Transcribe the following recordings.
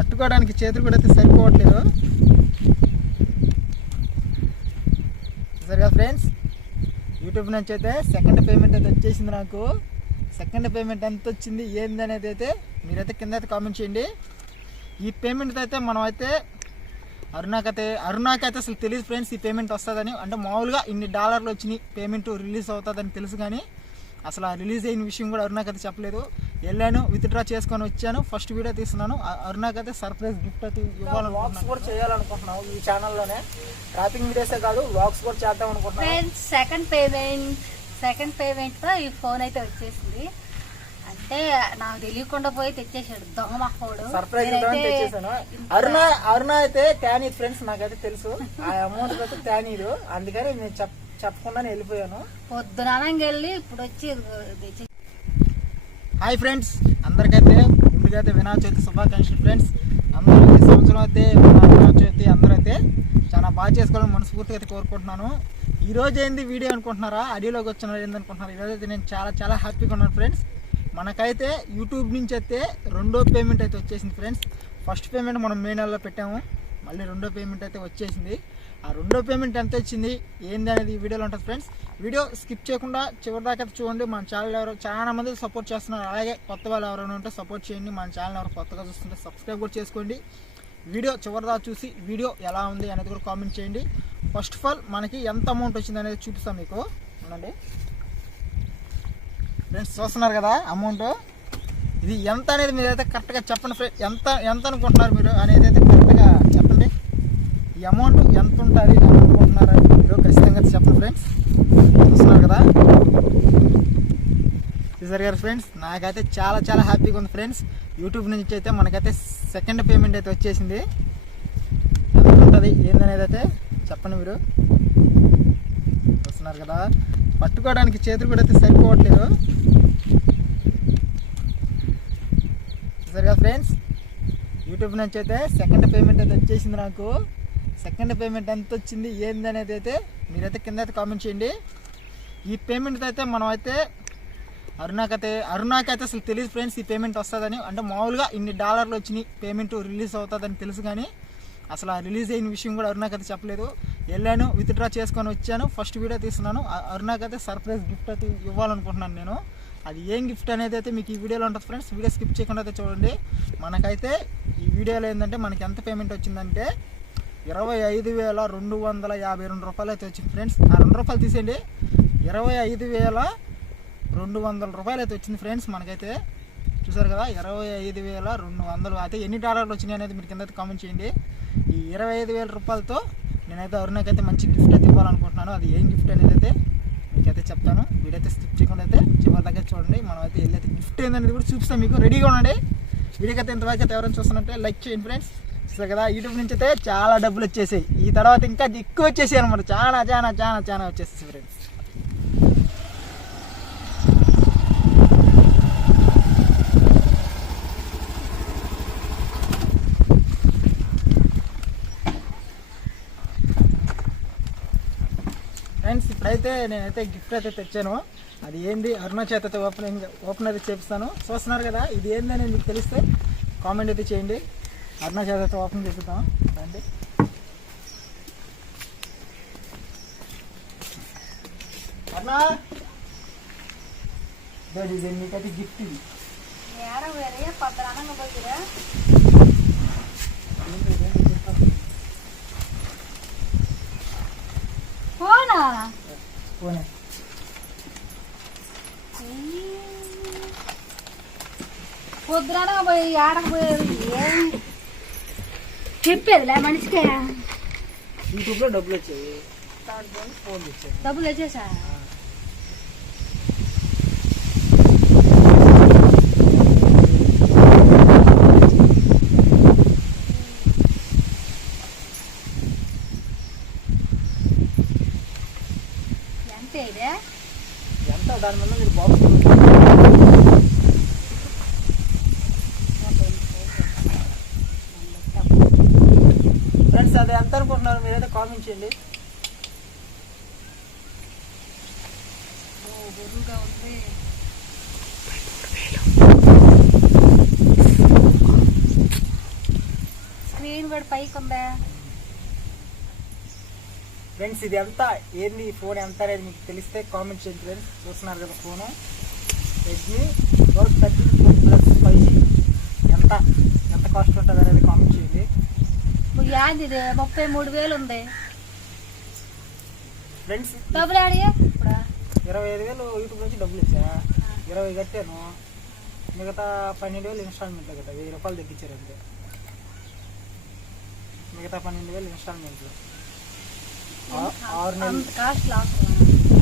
పట్టుకోవడానికి చేతులు కూడా అయితే సరిపోవట్లేదు. సరిగా ఫ్రెండ్స్? యూట్యూబ్ నుంచి అయితే సెకండ్ పేమెంట్ అయితే వచ్చేసింది నాకు. సెకండ్ పేమెంట్ ఎంత వచ్చింది ఏంది అనేది అయితే మీరైతే కింద అయితే కామెంట్ చేయండి. ఈ పేమెంట్ అయితే మనం అయితే అరుణాకైతే అరుణాకైతే అసలు తెలియదు ఫ్రెండ్స్ ఈ పేమెంట్ వస్తుందని. అంటే మామూలుగా ఇన్ని డాలర్లు వచ్చినాయి పేమెంట్ రిలీజ్ అవుతుందని తెలుసు కానీ అసలు ఆ రిలీజ్ అయిన విషయం కూడా అరుణాకైతే చెప్పలేదు. వెళ్ళాను విత్డ్రా చేసుకొని వచ్చాను. ఫస్ట్ వీడియో తీస్తున్నాను. అరుణాకైతే సర్ప్రైజ్ గిఫ్ట్ అయితే ఇవ్వాలనుకుంటున్నాను. కూడా చేయాలనుకుంటున్నాను ఈ ఛానల్లోనే ట్రాపింగ్ వీడియోసే కాదు వ్లాగ్స్ కూడా చేద్దాం అనుకుంటున్నాను ఫ్రెండ్స్ సెకండ్ పేమెంట్ సెకండ్ పేమెంట్తో ఈ ఫోన్ అయితే వచ్చేసింది. అంటే నాకు తెలియకుండా పోయి తెచ్చేసాడు దొంగ మహోడు సర్ప్రైజ్ అరుణ అరుణ అయితే ట్యానీ ఫ్రెండ్స్ నాకైతే తెలుసు. ఆ అమౌంట్ అయితే ట్యానీలు అందుకని నేను చెప్ చెప్పకుండా వెళ్ళిపోయాను. పొద్దునానంగా వెళ్ళి ఇప్పుడు వచ్చి హాయ్ ఫ్రెండ్స్ అందరికైతే ముందుకైతే వినాయక చవితి శుభాకాంక్షలు ఫ్రెండ్స్ అందరూ ఈ సంవత్సరం అయితే మన వినాయక చవితి అందరూ అయితే చాలా బాగా చేసుకోవాలని మనస్ఫూర్తిగా అయితే కోరుకుంటున్నాను. ఈ రోజు ఏంది వీడియో అనుకుంటున్నారా? ఆడియోలోకి వచ్చిన ఏంది అనుకుంటున్నారు ఈరోజు అయితే నేను చాలా చాలా హ్యాపీగా ఉన్నాను ఫ్రెండ్స్ మనకైతే యూట్యూబ్ నుంచి అయితే రెండో పేమెంట్ అయితే వచ్చేసింది ఫ్రెండ్స్ ఫస్ట్ పేమెంట్ మనం మే నెలలో పెట్టాము. మళ్ళీ రెండో పేమెంట్ అయితే వచ్చేసింది. ఆ రెండో పేమెంట్ ఎంత వచ్చింది? ఏంది అనేది ఈ వీడియోలో ఉంటుంది ఫ్రెండ్స్ వీడియో స్కిప్ చేయకుండా చివరి దాకా అయితే చూడండి. మన ఛానల్ ఎవరో చాలా మంది సపోర్ట్ చేస్తున్నారు. అలాగే కొత్త వాళ్ళు ఎవరైనా ఉంటే సపోర్ట్ చేయండి. మన ఛానల్ ఎవరు కొత్తగా చూస్తుంటే సబ్స్క్రైబ్ కూడా చేసుకోండి. వీడియో చివరిదాకా చూసి వీడియో ఎలా ఉంది అనేది కూడా కామెంట్ చేయండి. ఫస్ట్ ఆఫ్ ఆల్ మనకి ఎంత అమౌంట్ వచ్చింది అనేది చూపిస్తాం మీకు. ఉండండి ఫ్రెండ్స్ చూస్తున్నారు కదా అమౌంట్? ఇది ఎంత అనేది మీరు అయితే కరెక్ట్గా చెప్పండి ఫ్రెండ్ ఎంత ఎంత అనుకుంటున్నారు మీరు అనేది అయితే కరెక్ట్గా చెప్పండి. ఈ అమౌంట్ ఎంత ఉంటుంది అని అనుకుంటున్నారు మీరు ఖచ్చితంగా చెప్పండి ఫ్రెండ్స్. చూస్తున్నారు కదా? చూసారు కదా ఫ్రెండ్స్ నాకైతే చాలా చాలా హ్యాపీగా ఉంది ఫ్రెండ్స్ యూట్యూబ్ నుంచి అయితే మనకైతే సెకండ్ పేమెంట్ అయితే వచ్చేసింది. ఉంటుంది ఏందనేది అయితే చెప్పండి మీరు. చూస్తున్నారు కదా. పట్టుకోవడానికి చేతులు కూడా అయితే సరిపోవట్లేదు. చూసారు కదా ఫ్రెండ్స్ యూట్యూబ్ నుంచి అయితే సెకండ్ పేమెంట్ అయితే వచ్చేసింది నాకు. సెకండ్ పేమెంట్ ఎంత వచ్చింది ఏంది అనేది అయితే మీరైతే కింద అయితే కామెంట్ చేయండి. ఈ పేమెంట్ అయితే మనం అయితే అరుణాకైతే అరుణాకైతే అసలు తెలియదు ఫ్రెండ్స్ ఈ పేమెంట్ వస్తుందని. అంటే మామూలుగా ఇన్ని డాలర్లు వచ్చినాయి పేమెంట్ రిలీజ్ అవుతుందని తెలుసు కానీ అసలు ఆ రిలీజ్ అయిన విషయం కూడా అరుణాకైతే చెప్పలేదు. వెళ్ళాను విత్డ్రా చేసుకొని వచ్చాను. ఫస్ట్ వీడియో తీస్తున్నాను. అరుణాకైతే సర్ప్రైజ్ గిఫ్ట్ అయితే ఇవ్వాలనుకుంటున్నాను నేను. అది ఏం గిఫ్ట్ అనేది అయితే మీకు ఈ వీడియోలో ఉంటుంది ఫ్రెండ్స్ వీడియో స్కిప్ చేయకుండా అయితే చూడండి. మనకైతే ఈ వీడియోలో ఏంటంటే మనకి ఎంత పేమెంట్ వచ్చిందంటే ఇరవై ఐదు వేల రెండు వందల యాభై రెండు రూపాయలు అయితే వచ్చింది ఫ్రెండ్స్ ఆ రెండు రూపాయలు తీసేయండి. ఇరవై ఐదు వేల రెండు వందల రూపాయలు అయితే వచ్చింది ఫ్రెండ్స్ మనకైతే. చూసారు కదా ఇరవై ఐదు వేల రెండు వందలు. అయితే ఎన్ని డాలర్లు వచ్చినాయి అనేది మీరు కింద కామెంట్ చేయండి. ఈ ఇరవై ఐదు వేల రూపాయలతో నేనైతే అరుణకైతే మంచి గిఫ్ట్ అయితే ఇవ్వాలనుకుంటున్నాను. అది ఏం గిఫ్ట్ అనేది అయితే మీకైతే చెప్తాను. వీడైతే స్కిప్ చేయకుండా అయితే చివరి దగ్గర చూడండి. మనం అయితే వెళ్ళైతే గిఫ్ట్ ఏందనేది కూడా చూపిస్తాం మీకు. రెడీగా ఉండండి. వీడియోకి ఇంతవరకు అయితే ఎవరైనా చూస్తున్నట్టే లైక్ చేయండి ఫ్రెండ్స్. చూస్తారు కదా యూట్యూబ్ నుంచి అయితే చాలా డబ్బులు వచ్చేసాయి. ఈ తర్వాత ఇంకా ఎక్కువ వచ్చేసాయి అనమాట చాలా చాలా చాలా చాలా వచ్చేసాయి ఫ్రెండ్స్. అయితే నేనైతే గిఫ్ట్ అయితే తెచ్చాను. అది ఏంది? అరుణ చేత అయితే ఓపెనింగ్ ఓపెన్ అయితే చేపిస్తాను. చూస్తున్నారు కదా ఇది ఏంది అని మీకు తెలిస్తే కామెంట్ అయితే చేయండి. అరుణ చేత అయితే ఓపెన్ చేస్తాం రండి. అరుణ! ఇదిగో ఇది మీకైతే గిఫ్ట్ ఇది ఏడ వేరే పొద్దునానంగా పోయిరా ఏంది, ఏంది gift? ఫోనా పోనీ పొద్దునానంగా పోయి ఆడకు పోయేది ఏం? చెప్పేదిలే మనిషికే. యూట్యూబ్లో డబ్బులు వచ్చాయి. డబ్బులు వచ్చేసా ఎంత ఇదే? ఎంత? దాని మీద మీరు బాక్స్ ఫ్రెండ్స్ అది ఎంత అనుకుంటున్నారు? మీరైతే కామెంట్ చేయండి. బరువుగా ఉంది. స్క్రీన్ కూడా పైకి ఉందా? ఫ్రెండ్స్ ఇది ఎంత? ఏంది ఈ ఫోన్ ఎంత అనేది మీకు తెలిస్తే కామెంట్ చేయండి ఫ్రెండ్స్. చూస్తున్నారు కదా phone. Redmi note thirty plus five ఎంత? ఎంత కాస్ట్ ఉంటుంది అనేది కామెంట్ చేయండి. యాంది ఇది ముప్పై మూడు వేలు ఉంది. ఫ్రెండ్స్ డబ్బులు ఆడియా ఇప్పుడు? ఇరవై ఐదు వేలు యూట్యూబ్ నుంచి డబ్బులు ఇచ్చా. ఇరవై కట్టాను. మిగతా పన్నెండు వేలు ఇన్స్టాల్మెంట్ కదా వెయ్యి రూపాయలు తగ్గించారు అంతే. మిగతా పన్నెండు వేలు ఇన్స్టాల్మెంట్లు ఆరు నెలలు.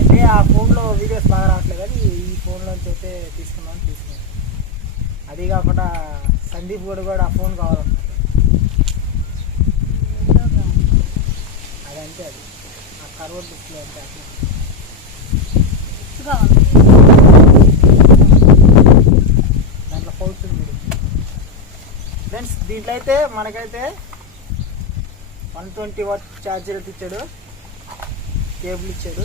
అంటే ఆ ఫోన్లో వీడియోస్ బాగా రావట్లేదు కానీ ఈ ఫోన్లోంచి అయితే తీసుకున్నాను తీసుకున్నాను. అది కాకుండా సందీప్ కూడా కూడా ఆ ఫోన్ కావాలనుకుంటాడు అది అంతే అది. ఆ కర్వర్ డిస్ప్లే అంతే అట్లా దాంట్లో ఉంది ఫ్రెండ్స్ దీంట్లో అయితే మనకైతే వన్ ట్వంటీ వాట్ ఛార్జర్ అయితే ఇచ్చాడు. కేబుల్ ఇచ్చాడు.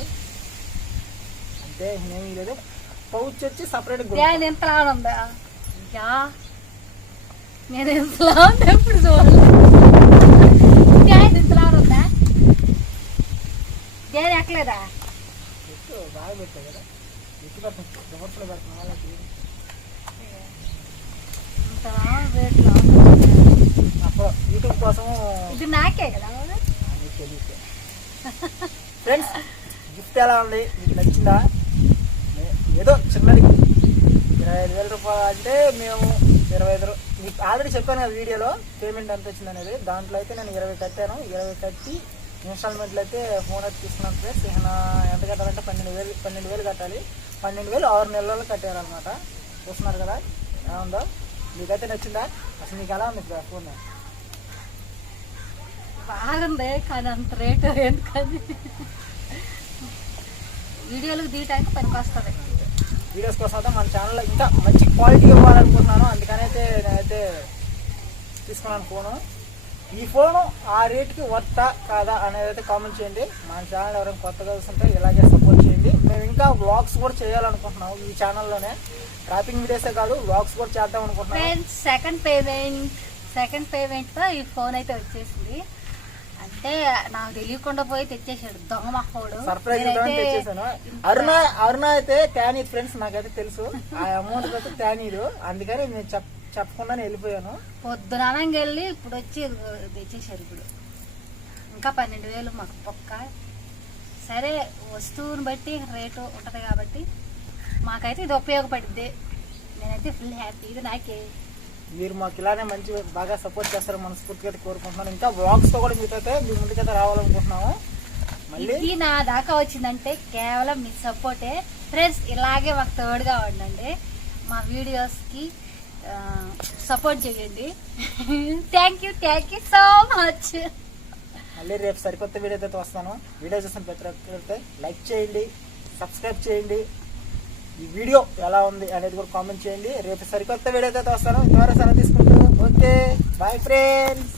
అంతే ఏమీ లేదు. పౌచ్ వచ్చి సపరేట్ నేను ఎంత నేను ఉంది ఎప్పుడు చూడాలి నేను ఎంతలా ఉందా నేను ఎక్కలేదా బాగా పెట్టావు కదా. ఎక్కువ రివర్స్లో పెడతాం వాళ్ళకి. యూట్యూబ్ కోసం ఇది నాకే కదా ఫ్రెండ్స్ గిఫ్ట్ ఎలా ఉంది? మీకు నచ్చిందా? ఏదో చిన్నది. ఇరవై ఐదు వేల రూపాయలు అంటే మేము ఇరవై ఐదు మీకు ఆల్రెడీ చెప్పాను కదా వీడియోలో పేమెంట్ ఎంత వచ్చింది అనేది దాంట్లో అయితే నేను ఇరవై కట్టాను. ఇరవై కట్టి ఇన్స్టాల్మెంట్లు అయితే ఫోన్ అయితే తీసుకున్నాను ఫ్రెండ్స్. ఇక నా ఎంత కట్టాలంటే పన్నెండు వేలు పన్నెండు వేలు కట్టాలి. పన్నెండు వేలు ఆరు నెలల్లో కట్టారనమాట చూస్తున్నారు కదా? ఎలా ఉందో? మీకైతే నచ్చిందా? అసలు మీకు ఎలా ఉంది ఇప్పుడు ఫోన్? బాగుంది కానీ అంత రేటు ఎందుకని? వీడియోలకు తీయటానికి పనికి వస్తుంది వీడియోస్ కోసం అయితే మన ఛానల్లో ఇంకా మంచి క్వాలిటీ ఇవ్వాలనుకుంటున్నాను. అందుకనైతే నేనైతే తీసుకున్నాను ఫోను. ఈ ఫోను ఆ రేట్కి వర్తా కాదా అనేది అయితే కామెంట్ చేయండి. మన ఛానల్ ఎవరైనా కొత్తగా చూస్తుంటే ఇలాగే సపోర్ట్ చేయండి. మేము ఇంకా వ్లాగ్స్ కూడా చేయాలనుకుంటున్నాం ఈ ఛానల్లోనే. ట్రాపింగ్ వీడియోసే కాదు వ్లాగ్స్ కూడా చేద్దాం అనుకుంటున్నాం సెకండ్ పేమెంట్ సెకండ్ పేమెంట్తో ఈ ఫోన్ అయితే వచ్చేసింది. అంటే నాకు తెలియకుండా పోయి తెచ్చేసాడు. దొంగ మహోడు సర్ప్రైజ్ తెచ్చేసాను? అరుణ అరుణ అయితే ట్యానీ ఫ్రెండ్స్ నాకైతే తెలుసు. ఆ అమౌంట్ అయితే ట్యానీదు అందుకని నేను చెప్ చెప్పకుండానే వెళ్ళిపోయాను. పొద్దునానంగా వెళ్ళి ఇప్పుడు వచ్చి తెచ్చేసారు ఇప్పుడు. ఇంకా పన్నెండు వేలు మాకు పక్క. సరే వస్తువుని బట్టి రేటు ఉంటుంది కాబట్టి మాకైతే ఇది ఉపయోగపడుద్ది. నేనైతే ఫుల్ హ్యాపీ ఇది నాకే. మీరు మాకు ఇలానే మంచి బాగా సపోర్ట్ చేస్తారు మనస్ఫూర్తిగా కోరుకుంటున్నాను. ఇంకా వ్లాగ్స్తో కూడా మీతో అయితే మీ ముందుకైతే రావాలనుకుంటున్నాము. మళ్ళీ ఇది నా దాకా వచ్చిందంటే కేవలం మీ సపోర్టే ఫ్రెండ్స్ ఇలాగే మాకు తోడుగా ఉండండి. మా వీడియోస్కి సపోర్ట్ చేయండి. Thank you thank you so much మళ్ళీ రేపు సరికొత్త వీడియోతో అయితే వస్తాను. వీడియో చూసిన ప్రతి ఒక్కరైతే లైక్ చేయండి సబ్స్క్రైబ్ చేయండి. ఈ వీడియో ఎలా ఉంది అనేది కూడా కామెంట్ చేయండి. రేపు సరికొత్త వీడియోతో అయితే వస్తాను. ఇంతవరకు సెలవు తీసుకుంటూ ఓకే బాయ్ ఫ్రెండ్స్